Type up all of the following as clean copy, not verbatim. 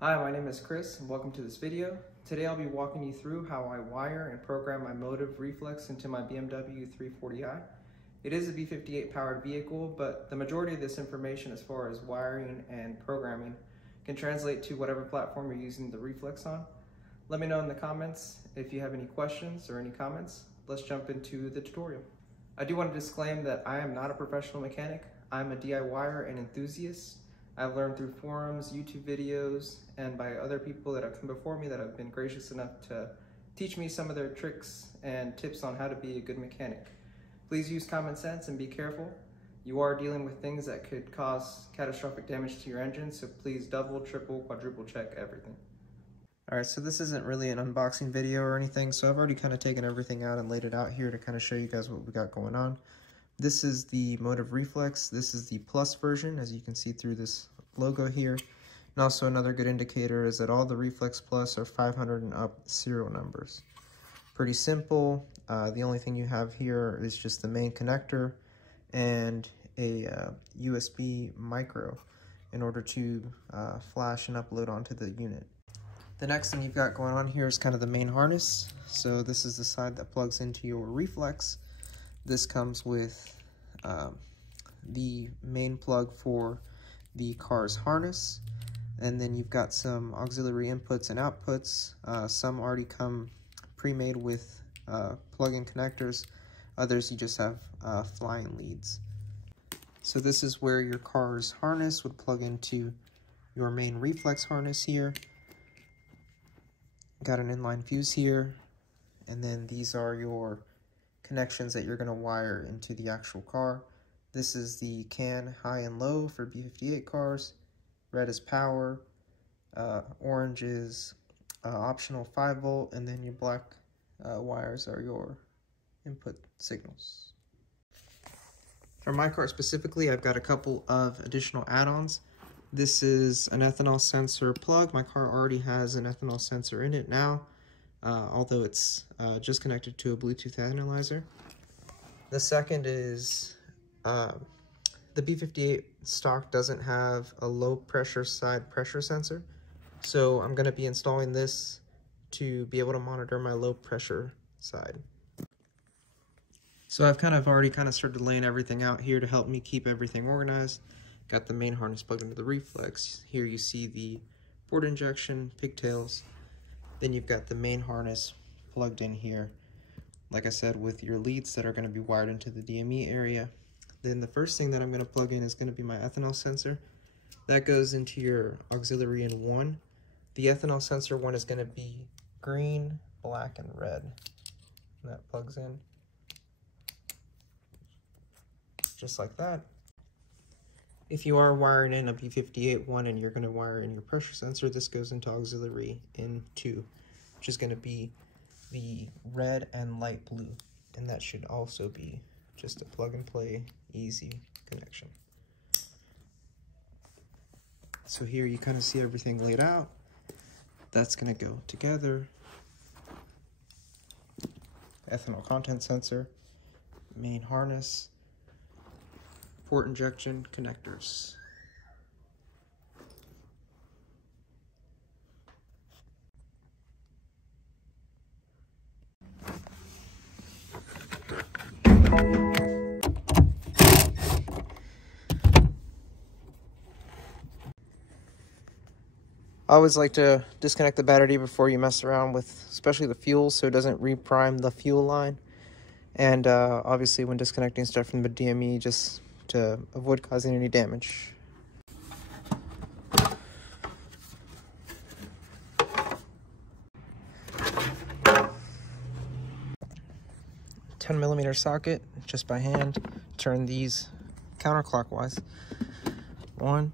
Hi, my name is Chris and welcome to this video. Today I'll be walking you through how I wire and program my Motiv Reflex into my BMW 340i. It is a V58 powered vehicle, but the majority of this information as far as wiring and programming can translate to whatever platform you're using the Reflex on. Let me know in the comments if you have any questions or any comments. Let's jump into the tutorial. I do want to disclaim that I am not a professional mechanic. I'm a DIYer and enthusiast. I've learned through forums, YouTube videos, and by other people that have come before me that have been gracious enough to teach me some of their tricks and tips on how to be a good mechanic. Please use common sense and be careful. You are dealing with things that could cause catastrophic damage to your engine, so please double, triple, quadruple check everything. Alright, so this isn't really an unboxing video or anything, so I've already kind of taken everything out and laid it out here to kind of show you guys what we got going on. This is the Motiv Reflex. This is the Plus version, as you can see through this logo here. And also another good indicator is that all the Reflex Plus are 500 and up serial numbers. Pretty simple. The only thing you have here is just the main connector and a USB micro in order to flash and upload onto the unit. The next thing you've got going on here is kind of the main harness. So this is the side that plugs into your Reflex. This comes with the main plug for the car's harness, and then you've got some auxiliary inputs and outputs. Some already come pre-made with plug-in connectors, others you just have flying leads. So this is where your car's harness would plug into your main Reflex harness here. Got an inline fuse here, and then these are your connections that you're going to wire into the actual car. This is the CAN high and low for B58 cars. Red is power, orange is optional 5 volt, and then your black wires are your input signals. For my car specifically, I've got a couple of additional add-ons. This is an ethanol sensor plug. My car already has an ethanol sensor in it now, although it's just connected to a Bluetooth analyzer. The second is the B58 stock doesn't have a low pressure side pressure sensor, so I'm going to be installing this to be able to monitor my low pressure side. So I've already started laying everything out here to help me keep everything organized. Got the main harness plugged into the Reflex. Here you see the port injection, pigtails. Then you've got the main harness plugged in here, like I said, with your leads that are going to be wired into the DME area. Then the first thing that I'm going to plug in is going to be my ethanol sensor. That goes into your auxiliary in 1. The ethanol sensor one is going to be green, black, and red. And that plugs in just like that. If you are wiring in a B58 one and you're going to wire in your pressure sensor, this goes into auxiliary in 2, which is going to be the red and light blue. And that should also be just a plug and play, easy connection. So here you kind of see everything laid out. That's going to go together. Ethanol content sensor, main harness, port injection connectors. I always like to disconnect the battery before you mess around with, especially the fuel, so it doesn't reprime the fuel line. And obviously when disconnecting stuff from the DME, just to avoid causing any damage. $10mm socket, just by hand. Turn these counterclockwise. 1,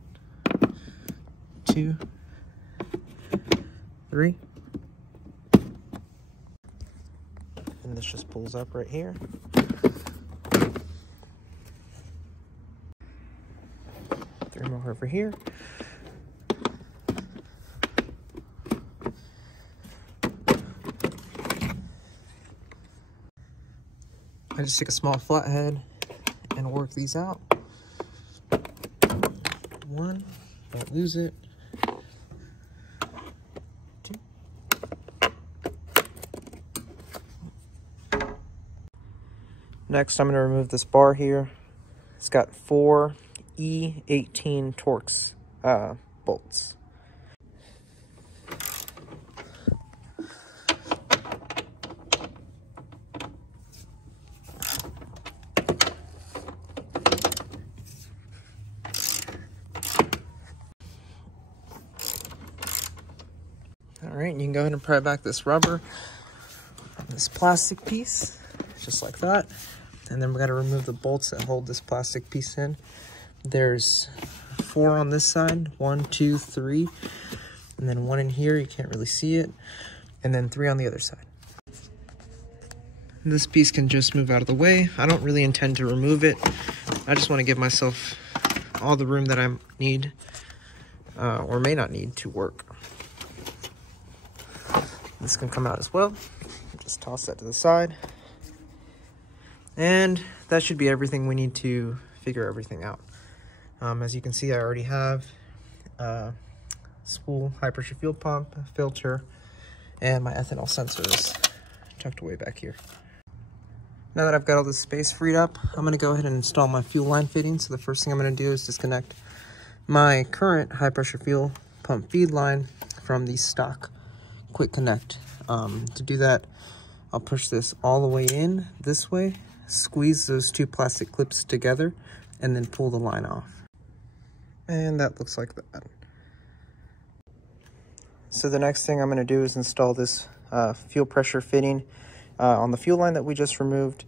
2, 3. And this just pulls up right here. 3 more over here. I just take a small flathead and work these out. 1, don't lose it. Next, I'm going to remove this bar here. It's got 4 E18 Torx bolts. All right, you can go ahead and pry back this rubber on this plastic piece, just like that. And then we got to remove the bolts that hold this plastic piece in. There's 4 on this side, 1, 2, 3, and then 1 in here, you can't really see it, and then 3 on the other side. This piece can just move out of the way. I don't really intend to remove it. I just want to give myself all the room that I need, or may not need, to work. This can come out as well. Just toss that to the side. And that should be everything we need to figure everything out. As you can see, I already have spool, high pressure fuel pump, filter, and my ethanol sensors tucked away back here. Now that I've got all this space freed up, I'm gonna go ahead and install my fuel line fitting. So the first thing I'm gonna do is disconnect my current high pressure fuel pump feed line from the stock quick connect. To do that, I'll push this all the way in this way, squeeze those 2 plastic clips together, and then pull the line off. And that looks like that. So the next thing I'm going to do is install this fuel pressure fitting on the fuel line that we just removed.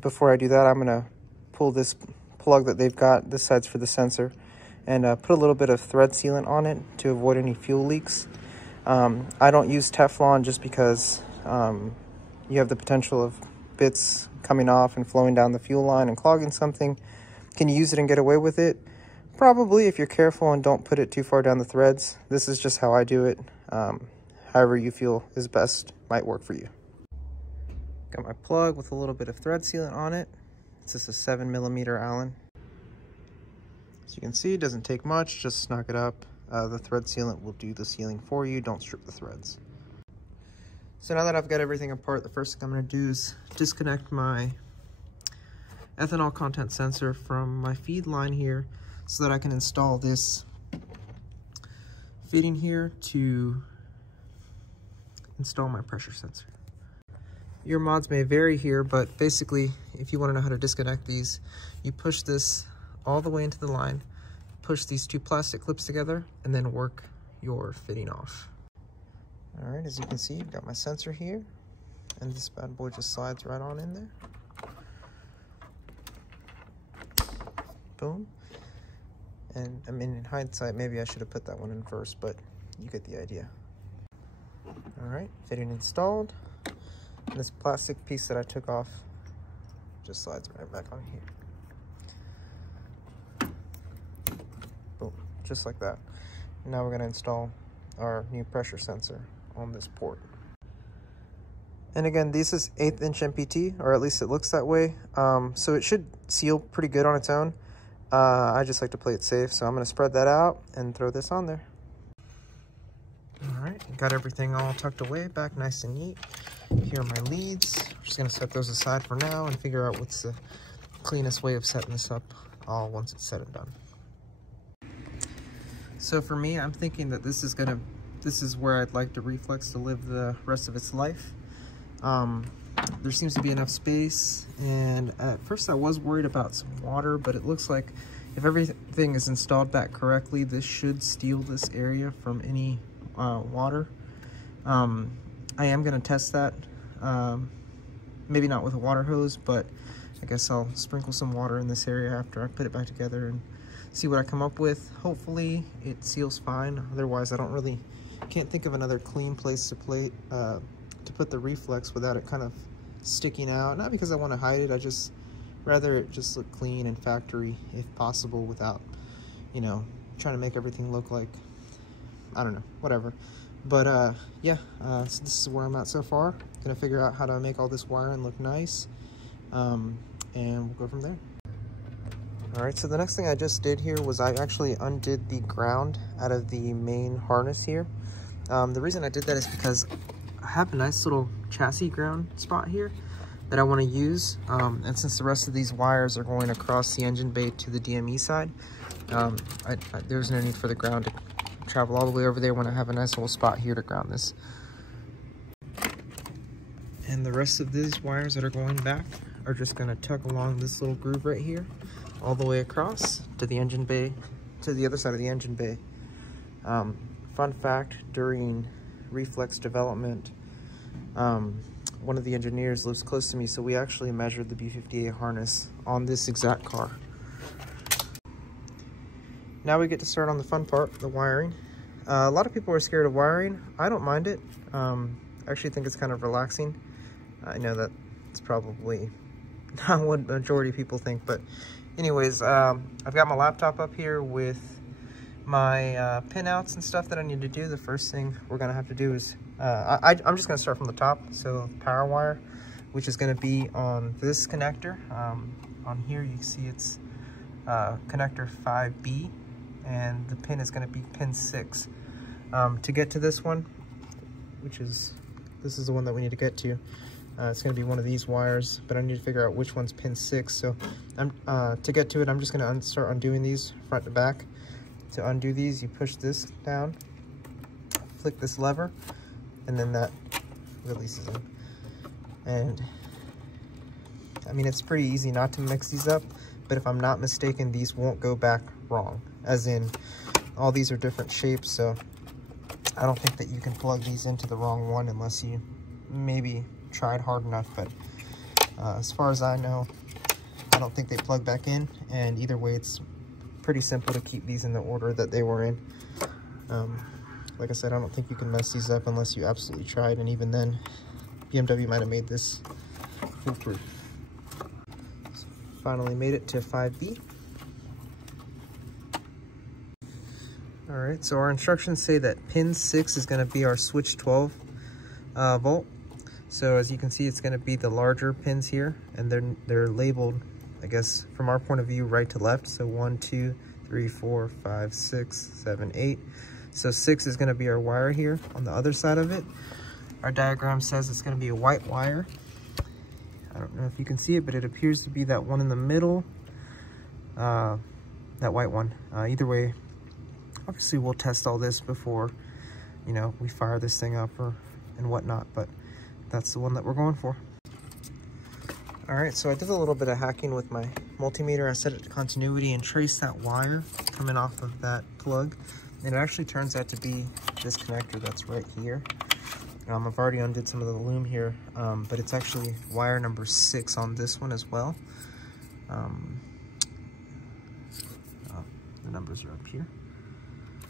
Before I do that, I'm going to pull this plug that they've got. This side's for the sensor, and put a little bit of thread sealant on it to avoid any fuel leaks. I don't use Teflon just because you have the potential of bits coming off and flowing down the fuel line and clogging something. Can you use it and get away with it? Probably, if you're careful and don't put it too far down the threads. This is just how I do it. However you feel is best might work for you. Got my plug with a little bit of thread sealant on it. It's just a 7mm Allen. As you can see, it doesn't take much, just snug it up. The thread sealant will do the sealing for you. Don't strip the threads. So now that I've got everything apart, the first thing I'm going to do is disconnect my ethanol content sensor from my feed line here so that I can install this fitting here to install my pressure sensor. Your mods may vary here, but basically, if you want to know how to disconnect these, you push this all the way into the line, push these 2 plastic clips together, and then work your fitting off. All right, as you can see, I've got my sensor here, and this bad boy just slides right on in there. Boom. And I mean, in hindsight, maybe I should have put that one in first, but you get the idea. All right, fitting installed. And this plastic piece that I took off just slides right back on here. Boom, just like that. Now we're gonna install our new pressure sensor on this port. And again, this is 1/8 inch MPT, or at least it looks that way. So it should seal pretty good on its own. I just like to play it safe, so I'm gonna spread that out and throw this on there. All right, got everything all tucked away, back nice and neat. Here are my leads. I'm just gonna set those aside for now and figure out what's the cleanest way of setting this up all once it's said and done. So for me, I'm thinking that this is where I'd like the Reflex to live the rest of its life. There seems to be enough space, and at first I was worried about some water, but it looks like if everything is installed back correctly, this should steal this area from any water. I am going to test that, maybe not with a water hose, but I guess I'll sprinkle some water in this area after I put it back together and see what I come up with. Hopefully it seals fine. Otherwise, can't think of another clean place to put the Reflex without it kind of sticking out. Not because I want to hide it, I just rather it just look clean and factory if possible, without, you know, trying to make everything look like, I don't know, whatever. But yeah, so this is where I'm at so far. Gonna figure out how to make all this wiring look nice, and we'll go from there. All right, so the next thing I just did here was I actually undid the ground out of the main harness here. The reason I did that is because I have a nice little chassis ground spot here that I want to use. And since the rest of these wires are going across the engine bay to the DME side, there's no need for the ground to travel all the way over there when I have a nice little spot here to ground this. And the rest of these wires that are going back are just going to tug along this little groove right here, all the way across to the engine bay, to the other side of the engine bay. Fun fact, during Reflex development, one of the engineers lives close to me, so we actually measured the B58 harness on this exact car. Now we get to start on the fun part, the wiring. A lot of people are scared of wiring. I don't mind it. I actually think it's kind of relaxing. I know that it's probably not what majority of people think, but anyways, I've got my laptop up here with my pinouts and stuff that I need to do. The first thing we're gonna have to do is, I'm just gonna start from the top. So power wire, which is gonna be on this connector. On here you can see it's connector 5B, and the pin is gonna be pin 6. To get to this one, this is the one that we need to get to. It's going to be one of these wires, but I need to figure out which one's pin 6. So to get to it, I'm just going to start undoing these front to back. To undo these, you push this down, flick this lever, and then that releases them. And I mean, it's pretty easy not to mix these up, but if I'm not mistaken, these won't go back wrong. As in, all these are different shapes, so I don't think that you can plug these into the wrong one unless you maybe tried hard enough. But as far as I know, I don't think they plug back in, and either way it's pretty simple to keep these in the order that they were in. Like I said, I don't think you can mess these up unless you absolutely tried, and even then BMW might have made this foolproof. So finally made it to 5B. All right, so our instructions say that pin 6 is going to be our switch 12 volt. So as you can see, it's going to be the larger pins here, and they're labeled, I guess, from our point of view, right to left. So 1, 2, 3, 4, 5, 6, 7, 8. So 6 is going to be our wire here on the other side of it. Our diagram says it's going to be a white wire. I don't know if you can see it, but it appears to be that one in the middle, that white one. Either way, obviously we'll test all this before, you know, we fire this thing up and whatnot, but that's the one that we're going for. All right, so I did a little bit of hacking with my multimeter. I set it to continuity and traced that wire coming off of that plug, and it actually turns out to be this connector that's right here. I've already undid some of the loom here, but it's actually wire number 6 on this one as well. The numbers are up here.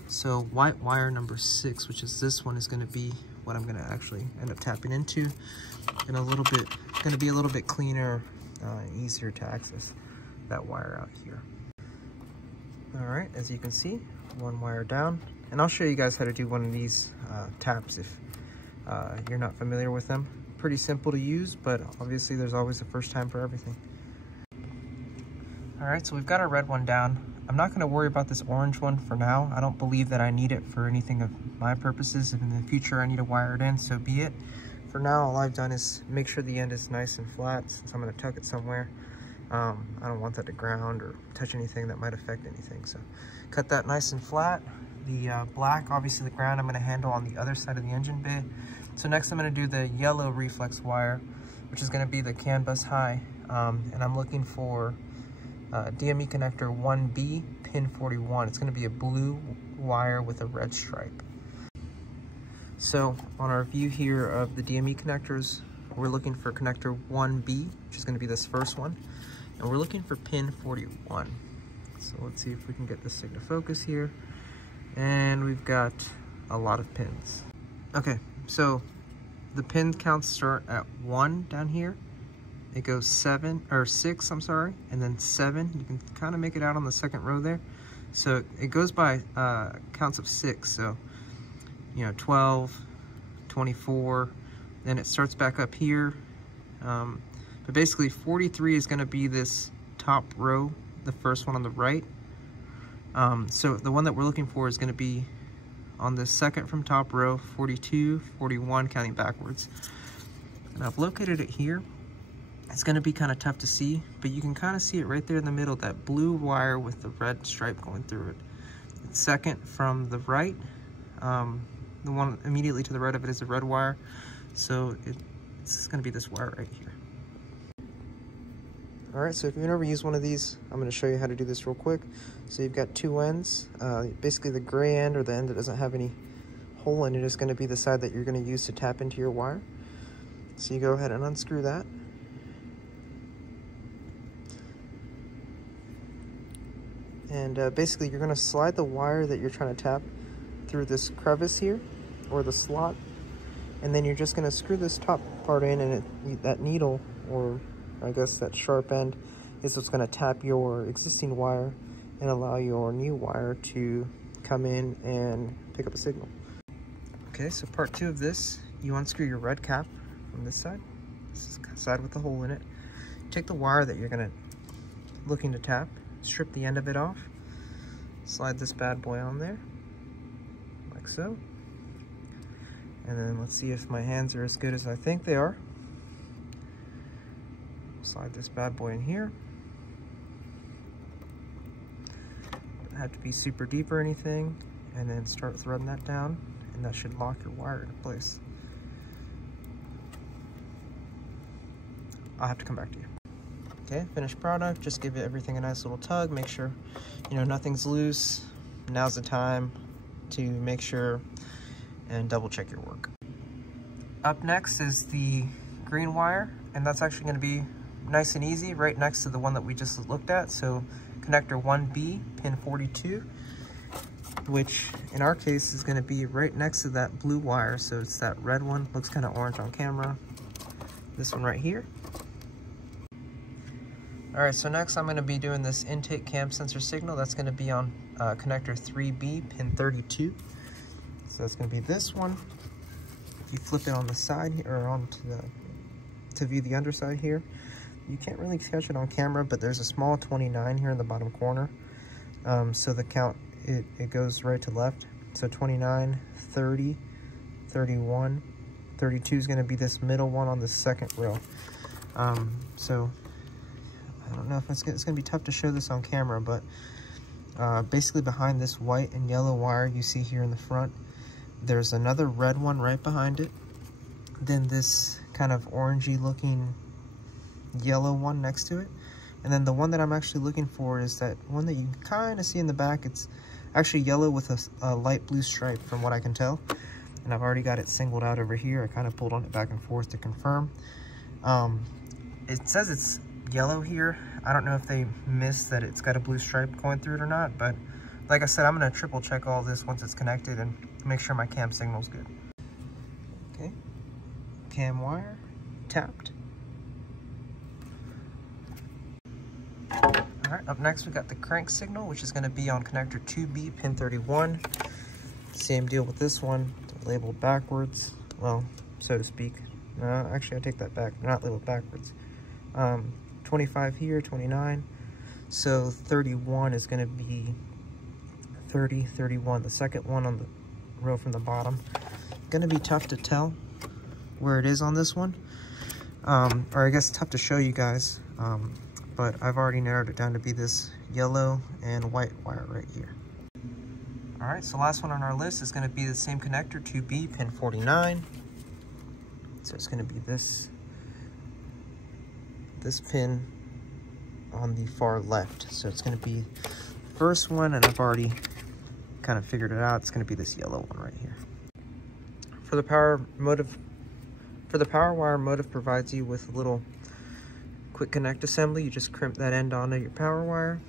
So white wire number 6, which is this one, is going to be what I'm going to actually end up tapping into, and going to be a little bit cleaner, easier to access that wire out here. All right, as you can see, one wire down, and I'll show you guys how to do one of these taps if you're not familiar with them. Pretty simple to use, but obviously there's always a first time for everything. All right, so we've got our red one down. I'm not going to worry about this orange one for now. I don't believe that I need it for anything of my purposes. If in the future I need to wire it in, so be it. For now, all I've done is make sure the end is nice and flat, since I'm going to tuck it somewhere. I don't want that to ground or touch anything that might affect anything. So cut that nice and flat. The black, obviously the ground, I'm going to handle on the other side of the engine bay. So next I'm going to do the yellow reflex wire, which is going to be the CAN bus high. And I'm looking for DME connector 1B, pin 41. It's going to be a blue wire with a red stripe. So on our view here of the DME connectors, we're looking for connector 1B, which is going to be this first one. And we're looking for pin 41. So let's see if we can get this thing to focus here. And we've got a lot of pins. Okay, so the pin counts start at 1 down here. It goes 6, I'm sorry, and then 7. You can kind of make it out on the second row there. So it goes by counts of 6. So, you know, 12, 24, then it starts back up here. But basically 43 is going to be this top row, the first one on the right. So the one that we're looking for is going to be on the second from top row, 42, 41, counting backwards. And I've located it here. It's going to be kind of tough to see, but you can kind of see it right there in the middle, that blue wire with the red stripe going through it. It's second from the right. The one immediately to the right of it is a red wire. So it's going to be this wire right here. All right, so if you've never used one of these, I'm going to show you how to do this real quick. So you've got two ends. Basically the gray end, or the end that doesn't have any hole in it, is going to be the side that you're going to use to tap into your wire. So you go ahead and unscrew that. And basically you're going to slide the wire that you're trying to tap through this crevice here, or the slot, and then you're just going to screw this top part in, and that needle, or I guess that sharp end, is what's going to tap your existing wire and allow your new wire to come in and pick up a signal. Okay, so part two of this, you unscrew your red cap from this side. This is the side with the hole in it. Take the wire that you're looking to tap, strip the end of it off, slide this bad boy on there, like so. And then let's see if my hands are as good as I think they are. Slide this bad boy in here. Doesn't have to be super deep or anything. And then start threading that down, and that should lock your wire into place. I'll have to come back to you. Okay, finished product. Just give everything a nice little tug. Make sure, nothing's loose. Now's the time to make sure and double check your work. Up next is the green wire, and that's actually going to be nice and easy right next to the one that we just looked at. So connector 1B, pin 42, which in our case is going to be right next to that blue wire. So it's that red one, looks kind of orange on camera. This one right here. All right, so next I'm going to be doing this intake cam sensor signal. That's going to be on connector 3B, pin 32. So that's going to be this one. If you flip it on the side here, or to view the underside here, you can't really catch it on camera, but there's a small 29 here in the bottom corner. So the count, it goes right to left. So 29, 30, 31, 32 is going to be this middle one on the second row. So I don't know if it's going to be tough to show this on camera, but basically behind this white and yellow wire you see here in the front, there's another red one right behind it. Then this kind of orangey looking yellow one next to it. And then the one that I'm actually looking for is that one that you can kind of see in the back. It's actually yellow with a light blue stripe from what I can tell. And I've already got it singled out over here. I kind of pulled on it back and forth to confirm. It says it's yellow here. I don't know if they missed that it's got a blue stripe going through it or not, but like I said, I'm going to triple check all this once it's connected and make sure my cam signal's good. Okay, cam wire tapped. Alright, up next we got the crank signal, which is going to be on connector 2B, pin 31. Same deal with this one, labeled backwards, well, so to speak. Actually I take that back, they're not labeled backwards. 25 here, 29. So 31 is going to be 30, 31. The second one on the row from the bottom. Going to be tough to tell where it is on this one. Or I guess tough to show you guys. But I've already narrowed it down to be this yellow and white wire right here. Alright, so last one on our list is going to be the same connector, 2B, pin 49. So it's going to be this pin on the far left. So it's going to be the first one, and I've already kind of figured it out. It's going to be this yellow one right here. For the power wire, Motiv provides you with a little quick connect assembly. You just crimp that end onto your power wire,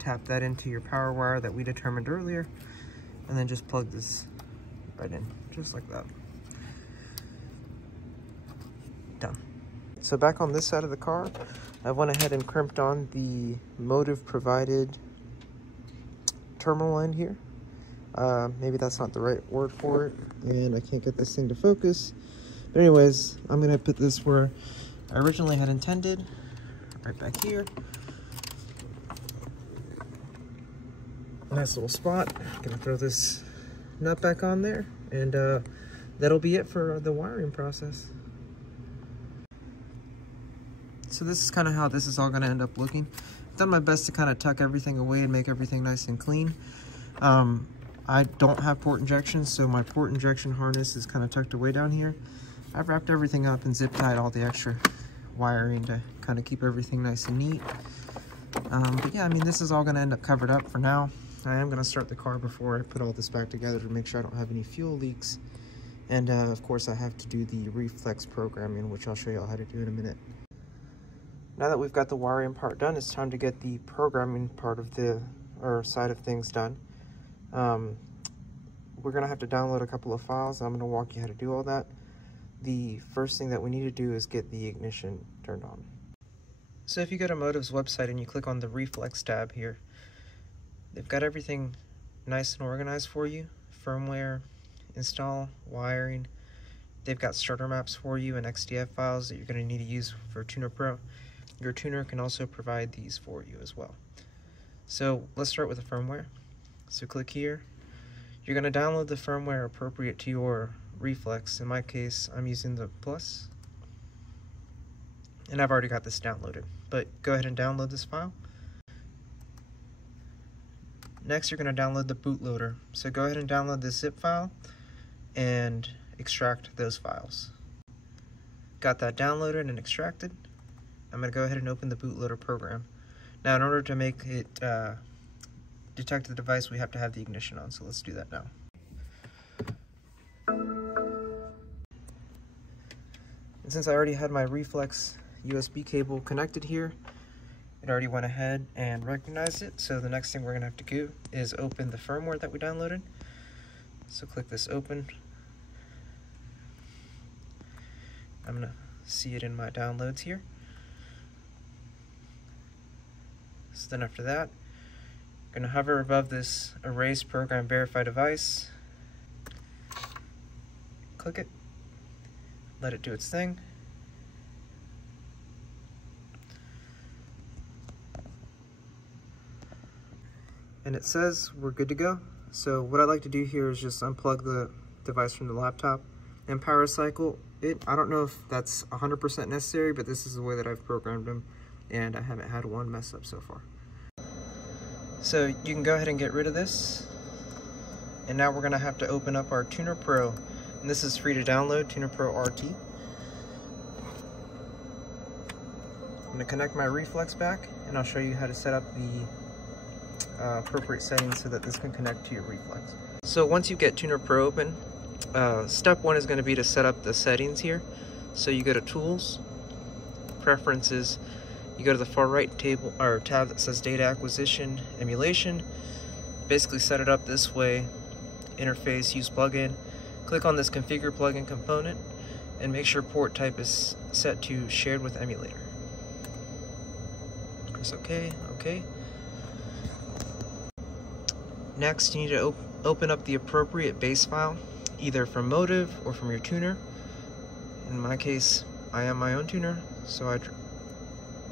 tap that into your power wire that we determined earlier, and then just plug this right in, just like that. Done. So back on this side of the car, I went ahead and crimped on the Motiv provided terminal end here. Maybe that's not the right word for it, and I can't get this thing to focus. But anyways, I'm gonna put this where I originally had intended, right back here. Nice little spot. Gonna throw this nut back on there, and that'll be it for the wiring process. So this is kind of how this is all going to end up looking. I've done my best to kind of tuck everything away and make everything nice and clean. I don't have port injection, so my port injection harness is kind of tucked away down here. I've wrapped everything up and zip tied all the extra wiring to kind of keep everything nice and neat. But yeah, I mean, this is all going to end up covered up for now. I am going to start the car before I put all this back together to make sure I don't have any fuel leaks. And of course, I have to do the reflex programming, which I'll show you all how to do in a minute. Now that we've got the wiring part done, it's time to get the programming part of side of things done. We're going to have to download a couple of files. I'm going to walk you how to do all that. The first thing that we need to do is get the ignition turned on. So if you go to Motiv's website and you click on the Reflex tab here, they've got everything nice and organized for you. Firmware, install, wiring. They've got starter maps for you and XDF files that you're going to need to use for Tuner Pro. Your tuner can also provide these for you as well. So let's start with the firmware. So click here. You're going to download the firmware appropriate to your Reflex. In my case, I'm using the Plus. And I've already got this downloaded, but go ahead and download this file. Next, you're going to download the bootloader. So go ahead and download this zip file and extract those files. Got that downloaded and extracted. I'm going to go ahead and open the bootloader program. Now, in order to make it detect the device, we have to have the ignition on, so let's do that now. And since I already had my Reflex USB cable connected here, it already went ahead and recognized it. So the next thing we're going to have to do is open the firmware that we downloaded. So click this open. I'm going to see it in my downloads here. So then after that, I'm going to hover above this Erase Program Verify Device. Click it. Let it do its thing. And it says we're good to go. So what I like to do here is just unplug the device from the laptop and power cycle it. I don't know if that's 100% necessary, but this is the way that I've programmed them, and I haven't had one mess up so far. So you can go ahead and get rid of this. And now we're gonna have to open up our Tuner Pro. And this is free to download, Tuner Pro RT. I'm gonna connect my Reflex back, and I'll show you how to set up the appropriate settings so that this can connect to your Reflex. So once you get Tuner Pro open, step one is going to be to set up the settings here. So you go to Tools, Preferences, you go to the far right table or tab that says Data Acquisition Emulation. Basically set it up this way. Interface, Use Plugin. Click on this Configure Plugin component and make sure port type is set to Shared with Emulator. Press OK, OK. Next, you need to open up the appropriate base file, either from Motiv or from your tuner. In my case, I am my own tuner, so I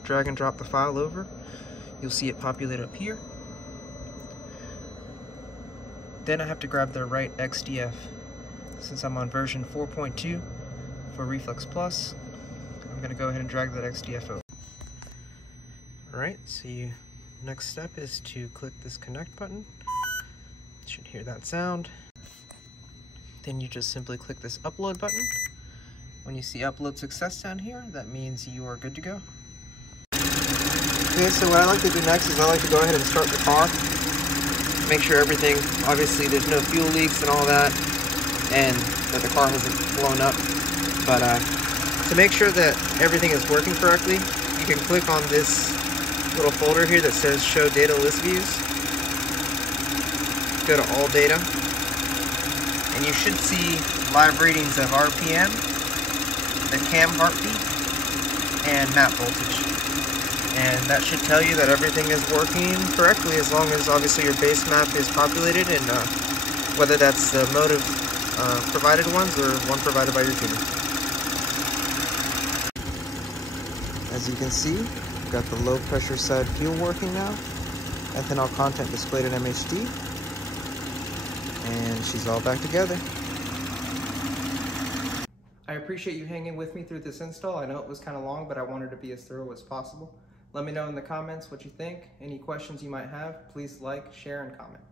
drag and drop the file over. You'll see it populate up here. Then I have to grab the right XDF. Since I'm on version 4.2 for Reflex Plus, I'm going to go ahead and drag that XDF over. Alright, so next step is to click this connect button. You should hear that sound. Then you just simply click this upload button. When you see upload success down here, that means you are good to go. Okay, so what I like to do next is I like to go ahead and start the car. Make sure everything, obviously there's no fuel leaks and all that, and that the car hasn't blown up. But to make sure that everything is working correctly, you can click on this little folder here that says Show Data List Views. Go to All Data, and you should see live readings of RPM, the cam heartbeat, and map voltage. And that should tell you that everything is working correctly, as long as obviously your base map is populated, and whether that's the Motiv provided ones or one provided by your tuner. As you can see, we've got the low pressure side fuel working now. Ethanol content displayed in MHD. And she's all back together. I appreciate you hanging with me through this install. I know it was kind of long, but I wanted to be as thorough as possible. Let me know in the comments what you think. Any questions you might have, please like, share, and comment.